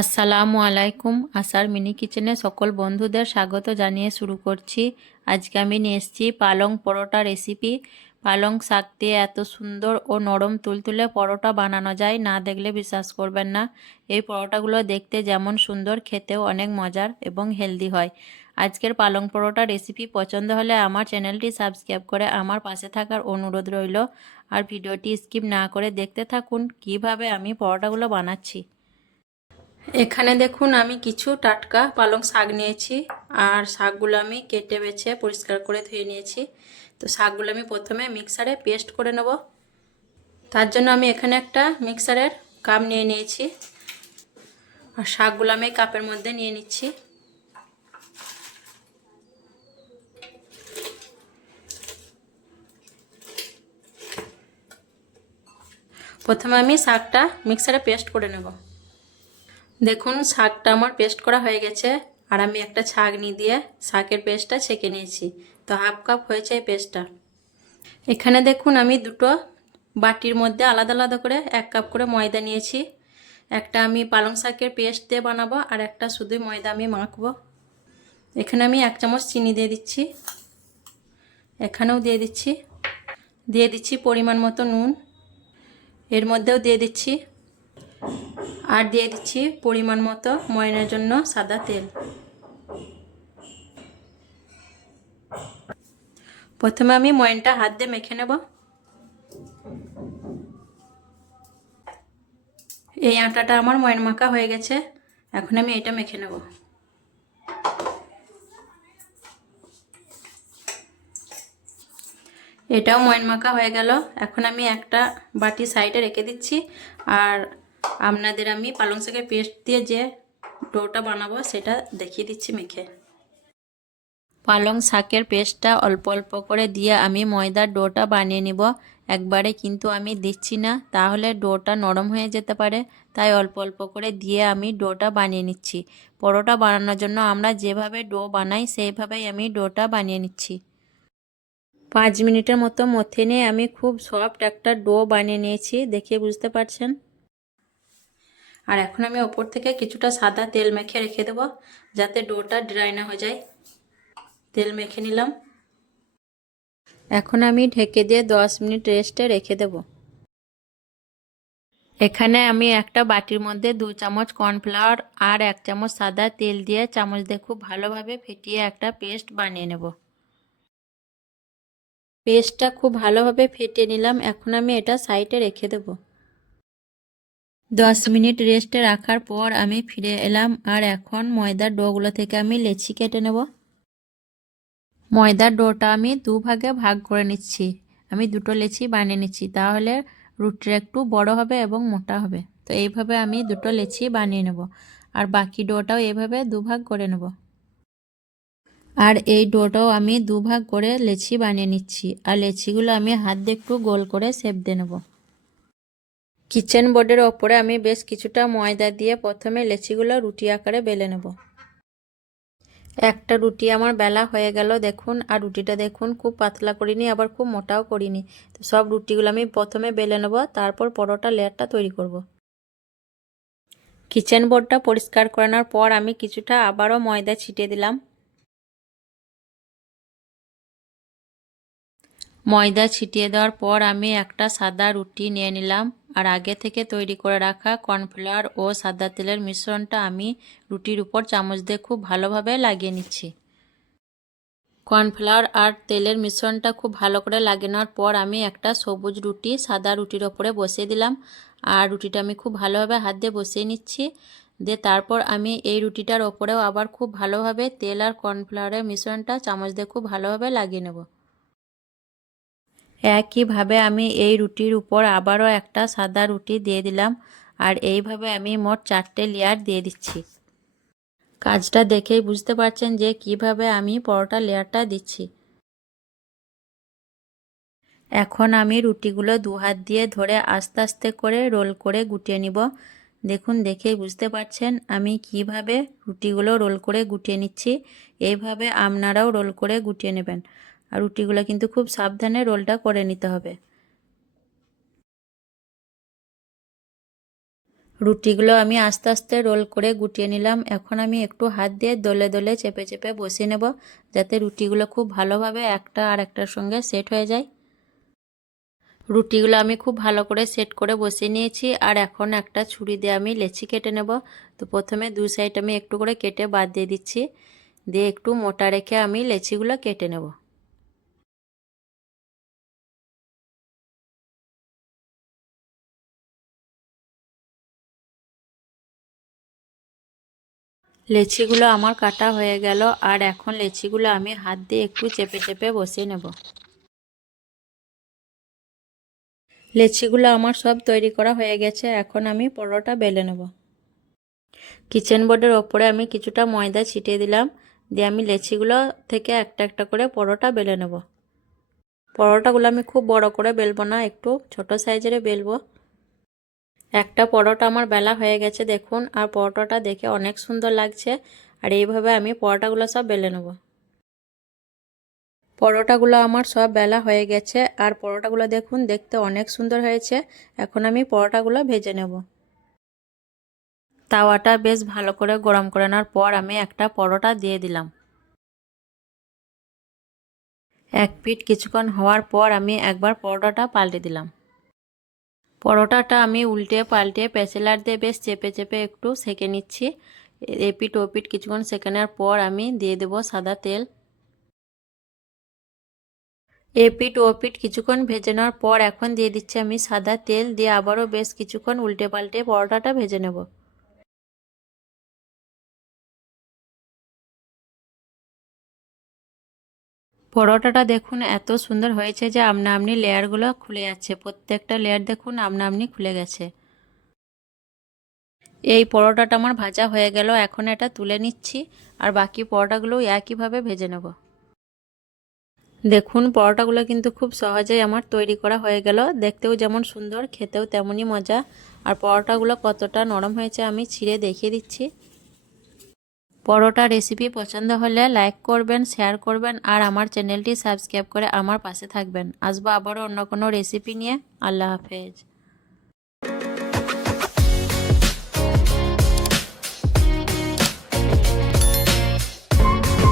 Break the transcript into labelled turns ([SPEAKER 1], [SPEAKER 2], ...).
[SPEAKER 1] আসসালামু আলাইকুম। আসার মিনি কিচেনে সকল বন্ধুদের স্বাগত জানিয়ে শুরু করছি। আজকে আমি নিয়ে এসেছি পালং পরোটা রেসিপি। পালং শাক দিয়ে এত সুন্দর ও নরম তুলতুলে পরোটা বানানো যায়, না দেখলে বিশ্বাস করবেন না। এই পরোটাগুলো দেখতে যেমন সুন্দর, খেতেও অনেক মজার এবং হেলদি হয়। আজকের পালং পরোটা রেসিপি পছন্দ হলে আমার চ্যানেলটি সাবস্ক্রাইব করে আমার পাশে থাকার অনুরোধ রইল। আর ভিডিওটি স্কিপ না করে দেখতে থাকুন, কীভাবে আমি পরোটাগুলো বানাচ্ছি। এখানে দেখুন আমি কিছু টাটকা পালং শাক নিয়েছি, আর শাকগুলো আমি কেটে বেছে পরিষ্কার করে ধুয়ে নিয়েছি। তো শাকগুলো আমি প্রথমে মিক্সারে পেস্ট করে নেব। তার জন্য আমি এখানে একটা মিক্সারের কাপ নিয়ে নিয়েছি, আর শাকগুলো আমি কাপের মধ্যে নিয়ে নিচ্ছি। প্রথমে আমি শাকটা মিক্সারে পেস্ট করে নেব। দেখুন, শাকটা আমার পেস্ট করা হয়ে গেছে। আর আমি একটা ছাগনি দিয়ে শাকের পেস্টটা ছেঁকে নিয়েছি। তো হাফ কাপ হয়েছে এই পেস্টটা এখানে দেখুন, আমি দুটো বাটির মধ্যে আলাদা আলাদা করে এক কাপ করে ময়দা নিয়েছি। একটা আমি পালং শাকের পেস্ট দিয়ে বানাবো আর একটা শুধুই ময়দা আমি মাখবো। এখানে আমি এক চামচ চিনি দিয়ে দিচ্ছি। এখানেও দিয়ে দিচ্ছি। দিয়ে দিচ্ছি পরিমাণ মতো নুন। এর মধ্যেও দিয়ে দিচ্ছি আর দিয়ে দিচ্ছি পরিমাণ মতো ময়নের জন্য সাদা তেল। প্রথমে আমি ময়নটা হাত দিয়ে মেখে নেব। এই আটাটা আমার ময়ন মাখা হয়ে গেছে। এখন আমি এটা মেখে নেব। এটাও ময়ন মাখা হয়ে গেল। এখন আমি একটা বাটি সাইডে রেখে দিচ্ছি। আর আপনাদের আমি পালং শাকের পেস্ট দিয়ে যে ডোটা বানাবো, সেটা দেখিয়ে দিচ্ছি মেখে। পালং শাকের পেস্টটা অল্প অল্প করে দিয়ে আমি ময়দার ডোটা বানিয়ে নিব। একবারে কিন্তু আমি দিচ্ছি না, তাহলে ডোটা নরম হয়ে যেতে পারে, তাই অল্প অল্প করে দিয়ে আমি ডোটা বানিয়ে নিচ্ছি। পরোটা বানানোর জন্য আমরা যেভাবে ডো বানাই, সেইভাবেই আমি ডোটা বানিয়ে নিচ্ছি। পাঁচ মিনিটের মতো মধ্যে নিয়ে আমি খুব সফট একটা ডো বানিয়ে নিয়েছি, দেখে বুঝতে পারছেন? আর এখন আমি ওপর থেকে কিছুটা সাদা তেল মেখে রেখে দেবো, যাতে ডোটা ড্রাই না হয়ে যায়। তেল মেখে নিলাম। এখন আমি ঢেকে দিয়ে দশ মিনিট রেস্টে রেখে দেব। এখানে আমি একটা বাটির মধ্যে দু চামচ কর্নফ্লাওয়ার আর এক চামচ সাদা তেল দিয়ে চামচ দিয়ে খুব ভালোভাবে ফেটিয়ে একটা পেস্ট বানিয়ে নেব। পেস্টটা খুব ভালোভাবে ফেটে নিলাম। এখন আমি এটা সাইডে রেখে দেবো। দশ মিনিট রেস্টে রাখার পর আমি ফিরে এলাম। আর এখন ময়দার ডোগুলো থেকে আমি লেচি কেটে নেব। ময়দার ডোটা আমি দু ভাগে ভাগ করে নিচ্ছি। আমি দুটো লেচি বানিয়ে নিচ্ছি। তাহলে রুটিটা একটু বড় হবে এবং মোটা হবে। তো এইভাবে আমি দুটো লেচি বানিয়ে নেব। আর বাকি ডোটাও এইভাবে দুভাগ করে নেব। আর এই ডোটাও আমি দুভাগ করে লেচি বানিয়ে নিচ্ছি। আর লেচিগুলো আমি হাত দিয়ে একটু গোল করে সেপ দিয়ে নেব। কিচেন বোর্ডের ওপরে আমি বেশ কিছুটা ময়দা দিয়ে প্রথমে লেচিগুলো রুটি আকারে বেলে নেব। একটা রুটি আমার বেলা হয়ে গেল, দেখুন, আর রুটিটা দেখুন, খুব পাতলা করিনি, আবার খুব মোটাও করিনি। তো সব রুটিগুলো আমি প্রথমে বেলে নেব, তারপর পরোটা লেয়ারটা তৈরি করব। কিচেন বোর্ডটা পরিষ্কার করানোর পর আমি কিছুটা আবারও ময়দা ছিটিয়ে দিলাম। ময়দা ছিটিয়ে দেওয়ার পর আমি একটা সাদা রুটি নিয়ে নিলাম। আর আগে থেকে তৈরি করে রাখা কর্নফ্লাওয়ার ও সাদা তেলের মিশ্রণটা আমি রুটির উপর চামচ দিয়ে খুব ভালোভাবে লাগিয়ে নিচ্ছি। কর্নফ্লাওয়ার আর তেলের মিশ্রণটা খুব ভালো করে লাগিয়ে নেওয়ার পর আমি একটা সবুজ রুটি সাদা রুটির ওপরে বসিয়ে দিলাম। আর রুটিটা আমি খুব ভালোভাবে হাত দিয়ে বসিয়ে নিচ্ছি। দিয়ে তারপর আমি এই রুটিটার ওপরেও আবার খুব ভালোভাবে তেল আর কর্নফ্লাওয়ারের মিশ্রণটা চামচ দিয়ে খুব ভালোভাবে লাগিয়ে নেব। একইভাবে আমি এই রুটির উপর আবারও একটা সাদা রুটি দিয়ে দিলাম, আর এইভাবে আমি মোট চারটে লেয়ার দিয়ে দিচ্ছি। কাজটা দেখেই বুঝতে পারছেন যে কীভাবে আমি পরোটা লেয়ারটা দিচ্ছি। এখন আমি রুটিগুলো দু হাত দিয়ে ধরে আস্তে আস্তে করে রোল করে গুটিয়ে নিব। দেখুন, দেখেই বুঝতে পারছেন আমি কীভাবে রুটিগুলো রোল করে গুটিয়ে নিচ্ছি। এইভাবে আপনারাও রোল করে গুটিয়ে নেবেন। আর রুটিগুলো কিন্তু খুব সাবধানে রোলটা করে নিতে হবে। রুটিগুলো আমি আস্তে আস্তে রোল করে গুটিয়ে নিলাম। এখন আমি একটু হাত দিয়ে দলে দলে চেপে চেপে বসিয়ে নেব যাতে রুটিগুলো খুব ভালোভাবে একটা আর একটার সঙ্গে সেট হয়ে যায়। রুটিগুলো আমি খুব ভালো করে সেট করে বসিয়ে নিয়েছি আর এখন একটা ছুরি দিয়ে আমি লেচি কেটে নেব। তো প্রথমে দু সাইড আমি একটু করে কেটে বাদ দিয়ে দিচ্ছি। দিয়ে একটু মোটা রেখে আমি লেচিগুলো কেটে নেব। লেচিগুলো আমার কাটা হয়ে গেল, আর এখন লেচিগুলো আমি হাত দিয়ে একটু চেপে চেপে বসিয়ে নেব। লেচিগুলো আমার সব তৈরি করা হয়ে গেছে, এখন আমি পরোটা বেলে নেব। কিচেন বোর্ডের ওপরে আমি কিছুটা ময়দা ছিটিয়ে দিলাম, দিয়ে আমি লেচিগুলো থেকে একটা একটা করে পরোটা বেলে নেব। পরোটাগুলো আমি খুব বড় করে বেলবো না, একটু ছোট সাইজের বেলবো। একটা পরোটা আমার বেলা হয়ে গেছে, দেখুন। আর পরোটাটা দেখে অনেক সুন্দর লাগছে। আর এইভাবে আমি পরোটাগুলো সব বেলে নেব। পরোটাগুলো আমার সব বেলা হয়ে গেছে। আর পরোটাগুলো দেখুন, দেখতে অনেক সুন্দর হয়েছে। এখন আমি পরোটাগুলো ভেজে নেব। তাওয়াটা বেশ ভালো করে গরম করে নেওয়ার পর আমি একটা পরোটা দিয়ে দিলাম। এক পিঠ কিছুক্ষণ হওয়ার পর আমি একবার পরোটাটা পাল্টে দিলাম। পরোটাটা আমি উল্টে পাল্টে পেসেলার দিয়ে বেশ চেপে চেপে একটু সেঁকে নিচ্ছি। এপিট ওপিট কিছুক্ষণ সেকানোর পর আমি দিয়ে দেব সাদা তেল। এপিট ওপিট কিছুক্ষণ ভেজে নেওয়ার পর এখন দিয়ে দিচ্ছি আমি সাদা তেল। দিয়ে আবারও বেশ কিছুক্ষণ উল্টে পাল্টে পরোটাটা ভেজে নেব। পরোটাটা দেখুন এত সুন্দর হয়েছে যে আপনা আপনি লেয়ারগুলো খুলে যাচ্ছে। প্রত্যেকটা লেয়ার দেখুন আপনা আপনি খুলে গেছে। এই পরোটাটা আমার ভাজা হয়ে গেল, এখন এটা তুলে নিচ্ছি আর বাকি পরোটাগুলো একইভাবে ভেজে নেব। দেখুন পরোটাগুলো কিন্তু খুব সহজেই আমার তৈরি করা হয়ে গেল। দেখতেও যেমন সুন্দর, খেতেও তেমনই মজা। আর পরোটাগুলো কতটা নরম হয়েছে আমি ছিঁড়ে দেখিয়ে দিচ্ছি। পরোটা রেসিপি পছন্দ হলে লাইক করবেন শেয়ার করবেন আর আমার চ্যানেলটি সাবস্ক্রাইব করে আমার পাশে থাকবেন। আসব আবারও অন্য কোনো রেসিপি নিয়ে। আল্লাহ হাফেজ।